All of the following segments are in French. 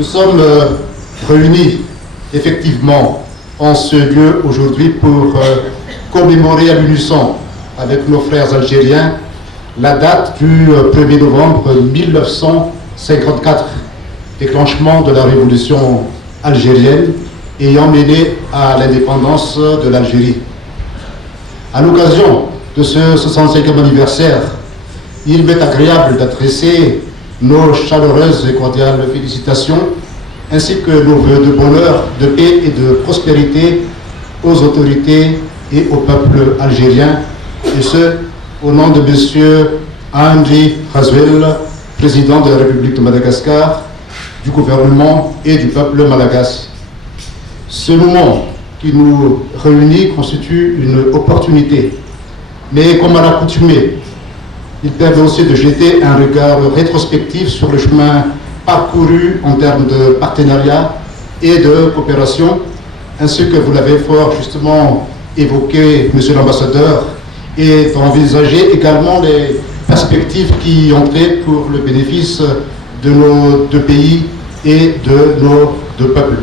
Nous sommes réunis effectivement en ce lieu aujourd'hui pour commémorer à l'unisson avec nos frères algériens la date du 1er novembre 1954, déclenchement de la révolution algérienne ayant mené à l'indépendance de l'Algérie. À l'occasion de ce 65e anniversaire, il m'est agréable d'adresser nos chaleureuses et cordiales félicitations ainsi que nos vœux de bonheur, de paix et de prospérité aux autorités et au peuple algérien, et ce, au nom de M. Henri Razouel, président de la République de Madagascar, du gouvernement et du peuple malagasy. Ce moment qui nous réunit constitue une opportunité, mais comme à l'accoutumée, il permet aussi de jeter un regard rétrospectif sur le chemin parcouru en termes de partenariat et de coopération, ainsi que vous l'avez fort justement évoqué, Monsieur l'ambassadeur, et d'envisager également les perspectives qui entraient pour le bénéfice de nos deux pays et de nos deux peuples.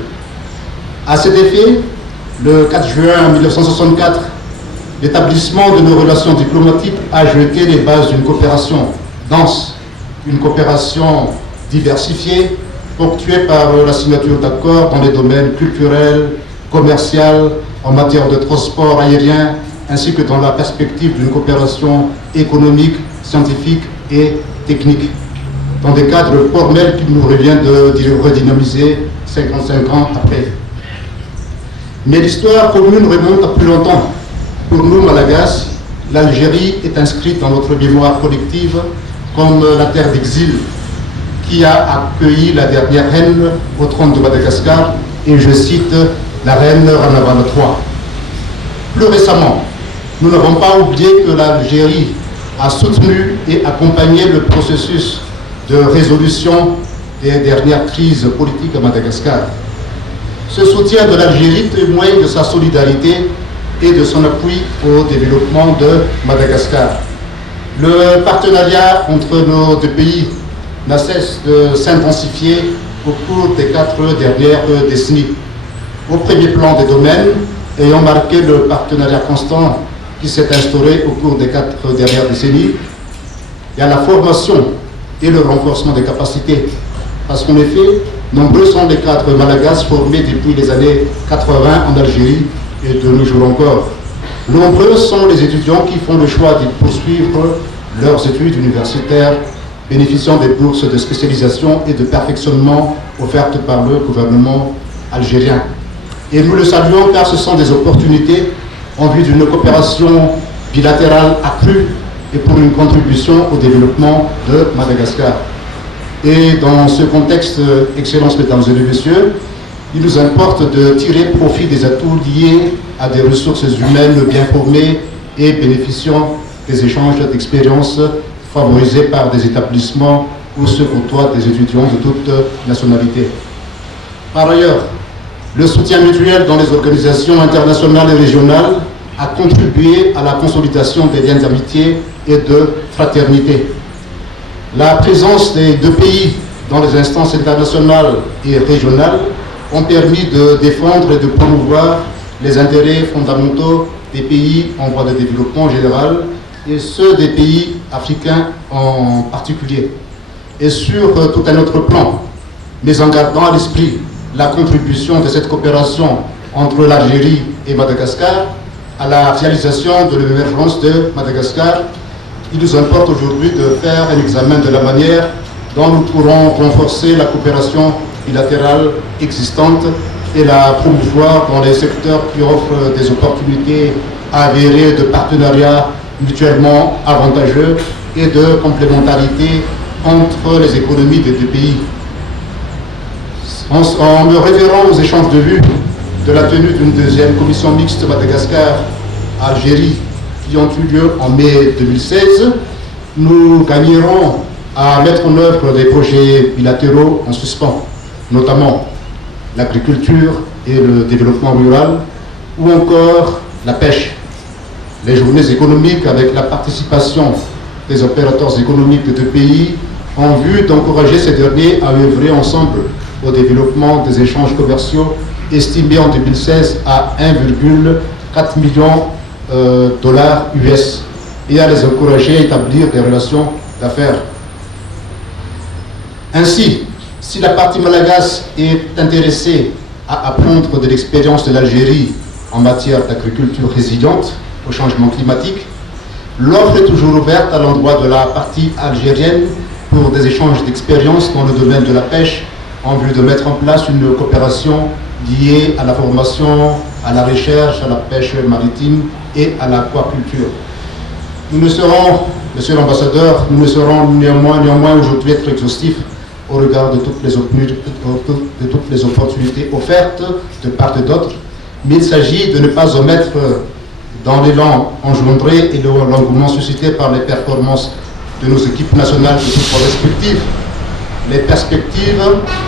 À cet effet, le 4 juin 1964, l'établissement de nos relations diplomatiques a jeté les bases d'une coopération dense, une coopération diversifiée, ponctuée par la signature d'accords dans les domaines culturels, commercial, en matière de transport aérien, ainsi que dans la perspective d'une coopération économique, scientifique et technique, dans des cadres formels qu'il nous revient de redynamiser 55 ans après. Mais l'histoire commune remonte à plus longtemps. Pour nous, Malagasy, l'Algérie est inscrite dans notre mémoire collective comme la terre d'exil qui a accueilli la dernière reine au trône de Madagascar, et je cite la reine Ranaval III. Plus récemment, nous n'avons pas oublié que l'Algérie a soutenu et accompagné le processus de résolution des dernières crises politiques à Madagascar. Ce soutien de l'Algérie témoigne de sa solidarité et de son appui au développement de Madagascar. Le partenariat entre nos deux pays n'a cessé de s'intensifier au cours des 4 dernières décennies. Au premier plan des domaines ayant marqué le partenariat constant qui s'est instauré au cours des 4 dernières décennies, il y a la formation et le renforcement des capacités. Parce qu'en effet, nombreux sont les cadres malagasy formés depuis les années 80 en Algérie et de nos jours encore. Nombreux sont les étudiants qui font le choix de poursuivre leurs études universitaires, bénéficiant des bourses de spécialisation et de perfectionnement offertes par le gouvernement algérien. Et nous le saluons car ce sont des opportunités en vue d'une coopération bilatérale accrue et pour une contribution au développement de Madagascar. Et dans ce contexte, Excellences, Mesdames et Messieurs, il nous importe de tirer profit des atouts liés à des ressources humaines bien formées et bénéficiant des échanges d'expériences favorisés par des établissements où se côtoient des étudiants de toutes nationalités. Par ailleurs, le soutien mutuel dans les organisations internationales et régionales a contribué à la consolidation des liens d'amitié et de fraternité. La présence des deux pays dans les instances internationales et régionales ont permis de défendre et de promouvoir les intérêts fondamentaux des pays en voie de développement en général et ceux des pays africains en particulier. Et sur tout un autre plan, mais en gardant à l'esprit la contribution de cette coopération entre l'Algérie et Madagascar à la réalisation de l'émergence de Madagascar, il nous importe aujourd'hui de faire un examen de la manière dont nous pourrons renforcer la coopération bilatérale existante et la promouvoir dans les secteurs qui offrent des opportunités avérées de partenariat mutuellement avantageux et de complémentarité entre les économies des deux pays. En me référant aux échanges de vues de la tenue d'une deuxième commission mixte Madagascar-Algérie qui ont eu lieu en mai 2016, nous gagnerons à mettre en œuvre des projets bilatéraux en suspens, notamment l'agriculture et le développement rural, ou encore la pêche. Les journées économiques avec la participation des opérateurs économiques de deux pays en vue d'encourager ces derniers à œuvrer ensemble au développement des échanges commerciaux, estimé en 2016 à 1,4 million dollars US, et à les encourager à établir des relations d'affaires. Ainsi, si la partie malagasy est intéressée à apprendre de l'expérience de l'Algérie en matière d'agriculture résiliente au changement climatique, l'offre est toujours ouverte à l'endroit de la partie algérienne pour des échanges d'expériences dans le domaine de la pêche en vue de mettre en place une coopération liée à la formation, à la recherche, à la pêche maritime et à l'aquaculture. Nous ne serons, Monsieur l'ambassadeur, nous ne serons néanmoins aujourd'hui être exhaustifs au regard de toutes les opportunités offertes de part et d'autre, mais il s'agit de ne pas omettre dans l'élan engendré et l'engouement suscité par les performances de nos équipes nationales de football respectives, les perspectives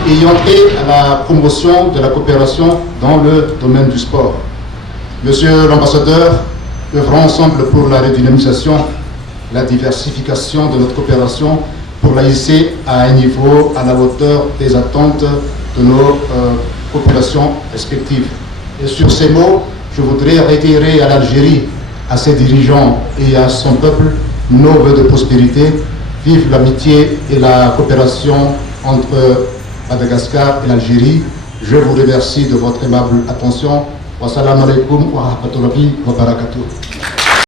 ayant trait à la promotion de la coopération dans le domaine du sport. Monsieur l'ambassadeur, œuvrons ensemble pour la redynamisation, la diversification de notre coopération, pour la hisser à un niveau à la hauteur des attentes de nos populations respectives. Et sur ces mots, je voudrais réitérer à l'Algérie, à ses dirigeants et à son peuple nos vœux de prospérité. Vive l'amitié et la coopération entre Madagascar et l'Algérie. Je vous remercie de votre aimable attention. Wassalamu alaikum wa rahmatullahi wa barakatuh.